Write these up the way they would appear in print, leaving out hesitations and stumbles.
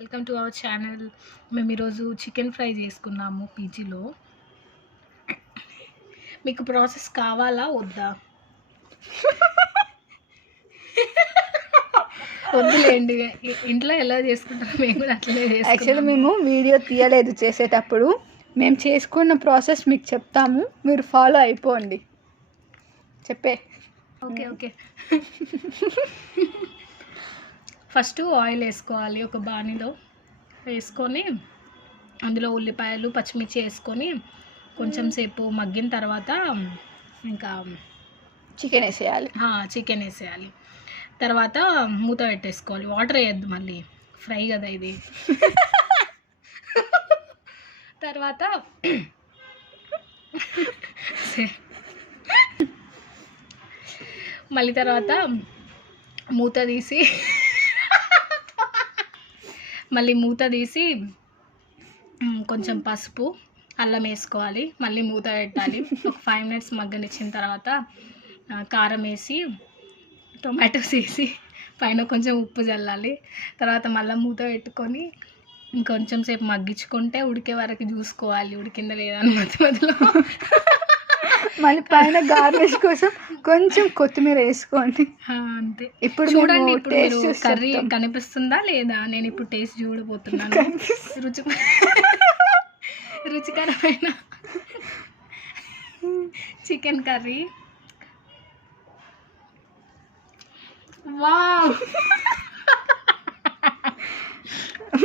Welcome to our channel. మేము ఈరోజు chicken fry చేసుకున్నాము పీజీలో. మీకు ప్రాసెస్ కావాలా వద్దా? వద్దులేండి, ఇంట్లో ఎలా చేసుకుంటాం మేము కూడా అట్లనే చేసుకుంటాం. యాక్చువల్లీ మేము వీడియో తీయలేదు చేసేటప్పుడు. మేము చేసుకున్న ప్రాసెస్ మీకు చెప్తాము, మీరు ఫాలో అయిపోండి. చెప్పే ఓకే. ఫస్ట్ ఆయిల్ వేసుకోవాలి. ఒక బాణీలో వేసుకొని అందులో ఉల్లిపాయలు పచ్చిమిర్చి వేసుకొని కొంచెం సేపు మగ్గిన తర్వాత ఇంకా చికెన్ వేసేయాలి. తర్వాత మూత పెట్టేసుకోవాలి. వాటర్ వేయద్దు, మళ్ళీ ఫ్రై కదా ఇది. తర్వాత మూత తీసి కొంచెం పసుపు అల్లం వేసుకోవాలి. మళ్ళీ మూత పెట్టాలి. ఒక 5 minutes మగ్గనిచ్చిన తర్వాత కారం వేసి టొమాటోస్ వేసి పైన కొంచెం ఉప్పు చల్లాలి. తర్వాత మళ్ళీ మూత పెట్టుకొని ఇంకొంచెం సేపు మగ్గించుకుంటే ఉడికే వరకు చూసుకోవాలి ఉడికిందా లేదా అని మధ్యలో. మళ్ళీ పైన గార్నిష్ కోసం కొంచెం కొత్తిమీర వేసుకోండి. అంతే. ఇప్పుడు చూడండి, ఇప్పుడు కర్రీ కనిపిస్తుందా లేదా? నేను ఇప్పుడు టేస్ట్ చూడబోతున్నాను. రుచికరమైన చికెన్ కర్రీ. వావ్,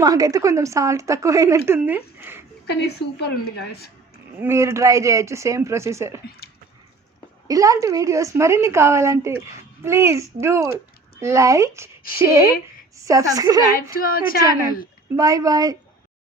మాకైతే కొంచెం సాల్ట్ తక్కువ అయినట్టుంది, కానీ సూపర్ ఉంది గాయ్స్. మీరు ట్రై చేయొచ్చు, సేమ్ ప్రొసీజర్. ఇలాంటి వీడియోస్ మరిన్ని కావాలంటే please do like, share, subscribe to our channel. Bye.